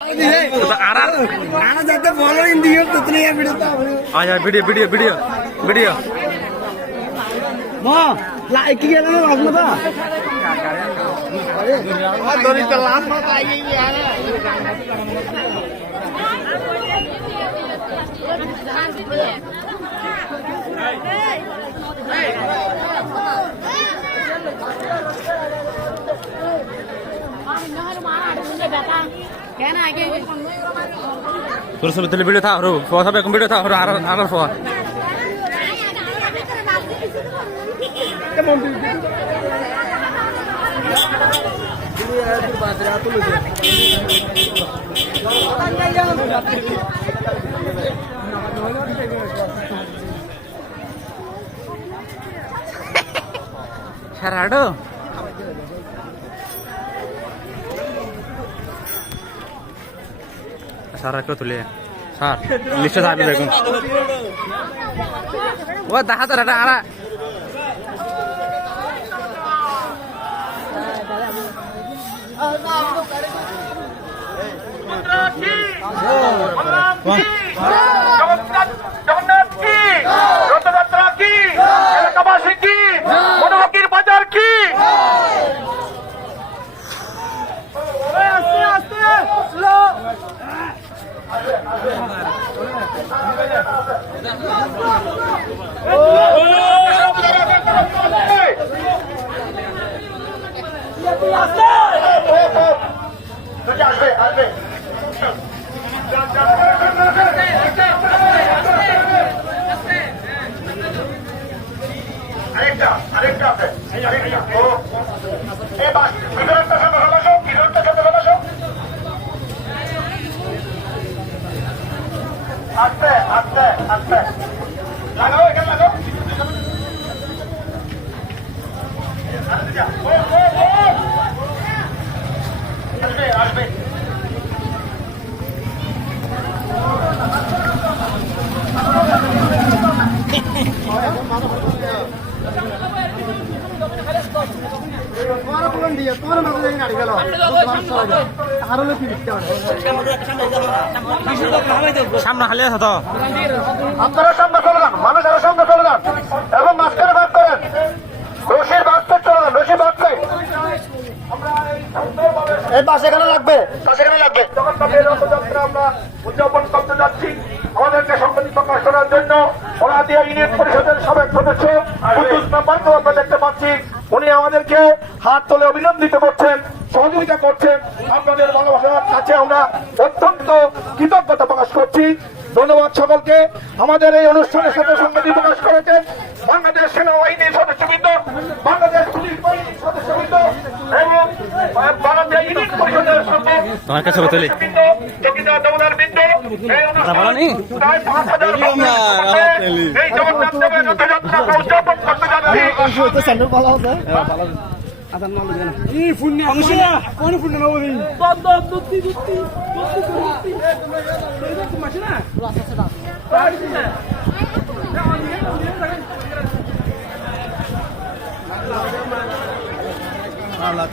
Video like की गेला राजमाता दोरी तो लास्ट में आई गई यार terus betul video tahu, foto sampai ke video tahu, arah foto. Sharado. सारा को तुले सार लिस्ट साहब देखो वो 10 तरह आरा जगन्नाथ की रथ यात्रा की एलाकावासी की मनोहकीर बाजार की आस्ते आस्ते स्लो আস্তে আস্তে আস্তে লাগাও এখানে লাগাও আসবে আসবে সামনে খালি আছে তো আপনারা সামনে চলে যান মানুষের সামনে চলে যান এবং মাঝখানে ভাগ করেন রশির বাঁধতে চলে যান রশি বাঁধতে এই পাশে এখানে লাগবে পাশে এখানে লাগবে জগন্নাথের রথযাত্রা আমরা উদযাপন করতে যাচ্ছি আমাদেরকে সংগঠন প্রকাশ করার জন্য ওনাদিয়া ইউনিয়ন পরিষদের সাবেক সদস্য কুদ্দুস মেম্বারকেও আমরা দেখতে পাচ্ছি উনি আমাদেরকে হাত তুলে অভিনন্দিত করছেন সহযোগিতা করছেন আপনাদের ভালোবাসার কাছে আমরা অত্যন্ত কৃতজ্ঞতা প্রকাশ করছি ধন্যবাদ সকলকে আমাদের এই অনুষ্ঠানের সাথে সংগতি প্রকাশ করেছেন বাংলাদেশ সেনাবাহিনীর সদস্যবৃন্দ বাংলাদেশ পুলিশ বাহিনীর সদস্যবৃন্দ এবং বাংলাদেশ ইউনিয়ন পরিষদের তোমার কাছে বলি চকিদার দমদার বৃন্দ এই অনুষ্ঠানে প্রায় 5,000 এই জগন্নাথ দেবের রথযাত্রা উদযাপন করতে যাচ্ছি Allah